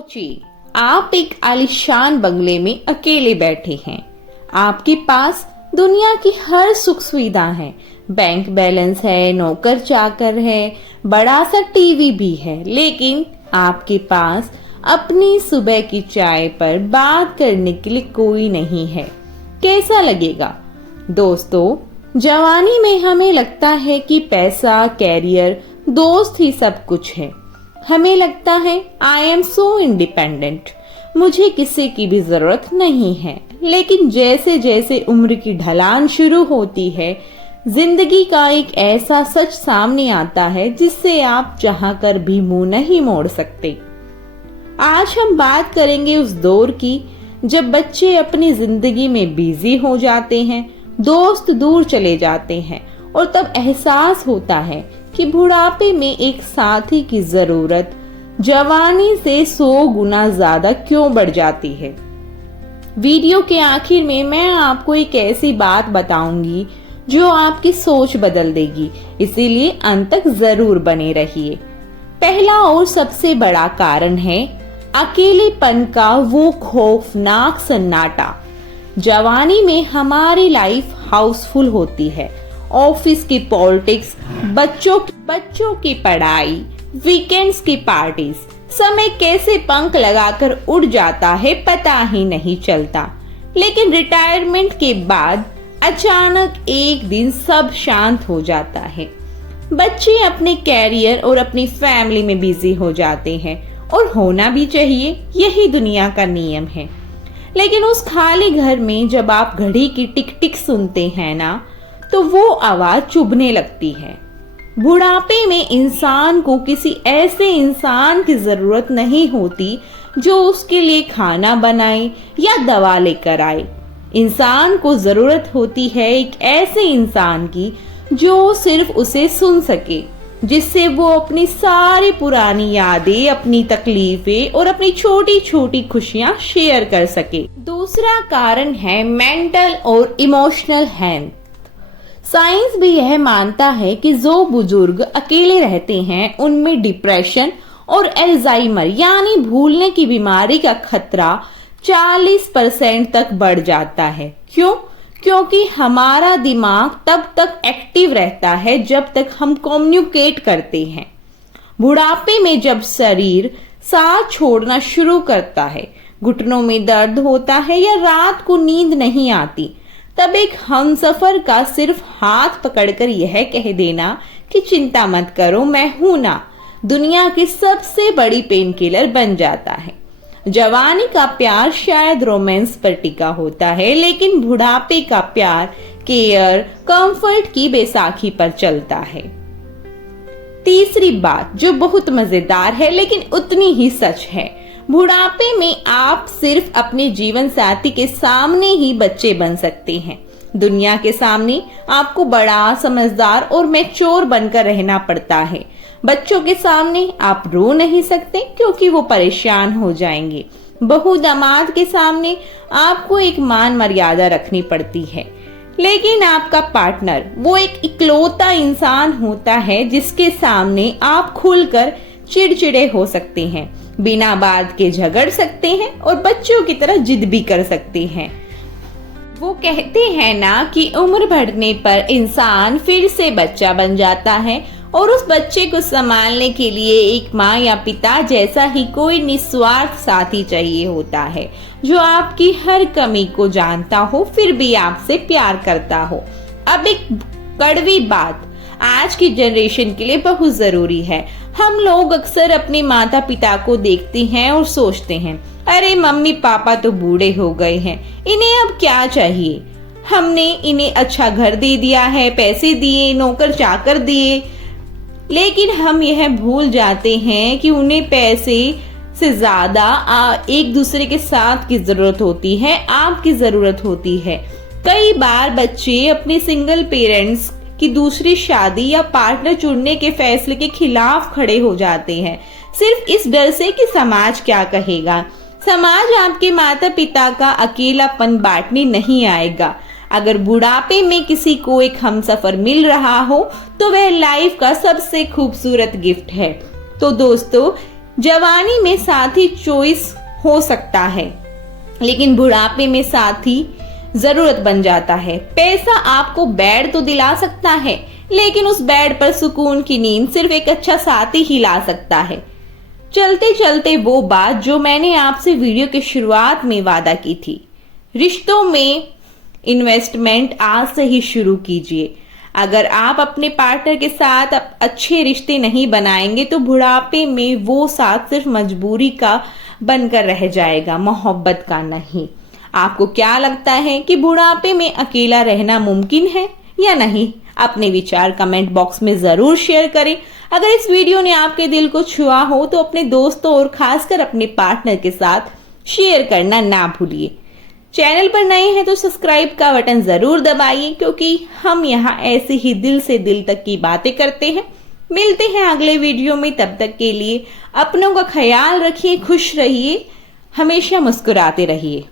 सोचिए, आप एक आलीशान बंगले में अकेले बैठे हैं। आपके पास दुनिया की हर सुख सुविधा है, बैंक बैलेंस है, नौकर चाकर है, बड़ा सा टीवी भी है, लेकिन आपके पास अपनी सुबह की चाय पर बात करने के लिए कोई नहीं है। कैसा लगेगा? दोस्तों, जवानी में हमें लगता है कि पैसा, कैरियर, दोस्त ही सब कुछ है। हमें लगता है आई एम सो इंडिपेंडेंट, मुझे किसी की भी जरूरत नहीं है। लेकिन जैसे जैसे उम्र की ढलान शुरू होती है, जिंदगी का एक ऐसा सच सामने आता है जिससे आप चाहकर भी मुंह नहीं मोड़ सकते। आज हम बात करेंगे उस दौर की जब बच्चे अपनी जिंदगी में बिजी हो जाते हैं, दोस्त दूर चले जाते हैं और तब एहसास होता है कि बुढ़ापे में एक साथी की जरूरत जवानी से 100 गुना ज्यादा क्यों बढ़ जाती है। वीडियो के आखिर में मैं आपको एक ऐसी बात बताऊंगी जो आपकी सोच बदल देगी, इसीलिए अंत तक जरूर बने रहिए। पहला और सबसे बड़ा कारण है अकेलेपन का वो खौफनाक सन्नाटा। जवानी में हमारी लाइफ हाउसफुल होती है, ऑफिस की पॉलिटिक्स, बच्चों की पढ़ाई, वीकेंड्स की पार्टीज, समय कैसे पंख लगाकर उड़ जाता है पता ही नहीं चलता। लेकिन रिटायरमेंट के बाद अचानक एक दिन सब शांत हो जाता है। बच्चे अपने कैरियर और अपनी फैमिली में बिजी हो जाते हैं और होना भी चाहिए, यही दुनिया का नियम है। लेकिन उस खाली घर में जब आप घड़ी की टिक टिक सुनते हैं ना, तो वो आवाज चुभने लगती है। बुढ़ापे में इंसान को किसी ऐसे इंसान की जरूरत नहीं होती जो उसके लिए खाना बनाए या दवा लेकर आए। इंसान को जरूरत होती है एक ऐसे इंसान की जो सिर्फ उसे सुन सके, जिससे वो अपनी सारी पुरानी यादें, अपनी तकलीफें और अपनी छोटी छोटी खुशियां शेयर कर सके। दूसरा कारण है मेंटल और इमोशनल हेल्थ। साइंस भी यह मानता है कि जो बुजुर्ग अकेले रहते हैं उनमें डिप्रेशन और एल्जाइमर यानी भूलने की बीमारी का खतरा 40% तक बढ़ जाता है। क्यों? क्योंकि हमारा दिमाग तब तक एक्टिव रहता है जब तक हम कम्युनिकेट करते हैं। बुढ़ापे में जब शरीर साथ छोड़ना शुरू करता है, घुटनों में दर्द होता है या रात को नींद नहीं आती, तब एक हमसफर का सिर्फ हाथ पकड़कर यह कह देना कि चिंता मत करो, मैं हूं ना, दुनिया की सबसे बड़ी पेन किलर बन जाता है। जवानी का प्यार शायद रोमांस पर टिका होता है, लेकिन बुढ़ापे का प्यार केयर, कंफर्ट की बैसाखी पर चलता है। तीसरी बात जो बहुत मजेदार है लेकिन उतनी ही सच है, बुढ़ापे में आप सिर्फ अपने जीवन साथी के सामने ही बच्चे बन सकते हैं। दुनिया के सामने आपको बड़ा, समझदार और मैच्योर बनकर रहना पड़ता है। बच्चों के सामने आप रो नहीं सकते क्योंकि वो परेशान हो जाएंगे। बहू दामाद के सामने आपको एक मान मर्यादा रखनी पड़ती है। लेकिन आपका पार्टनर वो एक इकलौता इंसान होता है जिसके सामने आप खुलकर चिड़चिड़े हो सकते हैं, बिना बात के झगड़ सकते हैं और बच्चों की तरह जिद भी कर सकते हैं। वो कहते हैं ना कि उम्र बढ़ने पर इंसान फिर से बच्चा बन जाता है और उस बच्चे को संभालने के लिए एक माँ या पिता जैसा ही कोई निस्वार्थ साथी चाहिए होता है, जो आपकी हर कमी को जानता हो फिर भी आपसे प्यार करता हो। अब एक कड़वी बात आज की जनरेशन के लिए बहुत जरूरी है। हम लोग अक्सर अपने माता पिता को देखते हैं और सोचते हैं, अरे मम्मी पापा तो बूढ़े हो गए हैं, इन्हें अब क्या चाहिए। हमने इन्हें अच्छा घर दे दिया है, पैसे दिए, नौकर चाकर दिए, लेकिन हम यह भूल जाते हैं कि उन्हें पैसे से ज्यादा एक दूसरे के साथ की जरूरत होती है, आपकी जरूरत होती है। कई बार बच्चे अपने सिंगल पेरेंट्स की दूसरी शादी या पार्टनर चुनने के फैसले के खिलाफ खड़े हो जाते हैं, सिर्फ इस डर से कि समाज क्या कहेगा। समाज आपके माता पिता का अकेलापन बांटने नहीं आएगा। अगर बुढ़ापे में किसी को एक हमसफर मिल रहा हो तो वह लाइफ का सबसे खूबसूरत गिफ्ट है। तो दोस्तों, जवानी में साथी चॉइस हो सकता है, लेकिन बुढ़ापे में साथी जरूरत बन जाता है। पैसा आपको बेड तो दिला सकता है, लेकिन उस बेड पर सुकून की नींद सिर्फ एक अच्छा साथी ही ला सकता है। चलते चलते वो बात जो मैंने आपसे वीडियो की शुरुआत में वादा की थी, रिश्तों में इन्वेस्टमेंट आज से ही शुरू कीजिए। अगर आप अपने पार्टनर के साथ अच्छे रिश्ते नहीं बनाएंगे तो बुढ़ापे में वो साथ सिर्फ मजबूरी का बनकर रह जाएगा, मोहब्बत का नहीं। आपको क्या लगता है कि बुढ़ापे में अकेला रहना मुमकिन है या नहीं? अपने विचार कमेंट बॉक्स में जरूर शेयर करें। अगर इस वीडियो ने आपके दिल को छुआ हो तो अपने दोस्तों और खासकर अपने पार्टनर के साथ शेयर करना ना भूलिए। चैनल पर नए हैं तो सब्सक्राइब का बटन जरूर दबाइए, क्योंकि हम यहाँ ऐसे ही दिल से दिल तक की बातें करते हैं। मिलते हैं अगले वीडियो में, तब तक के लिए अपनों का ख्याल रखिए, खुश रहिए, हमेशा मुस्कुराते रहिए।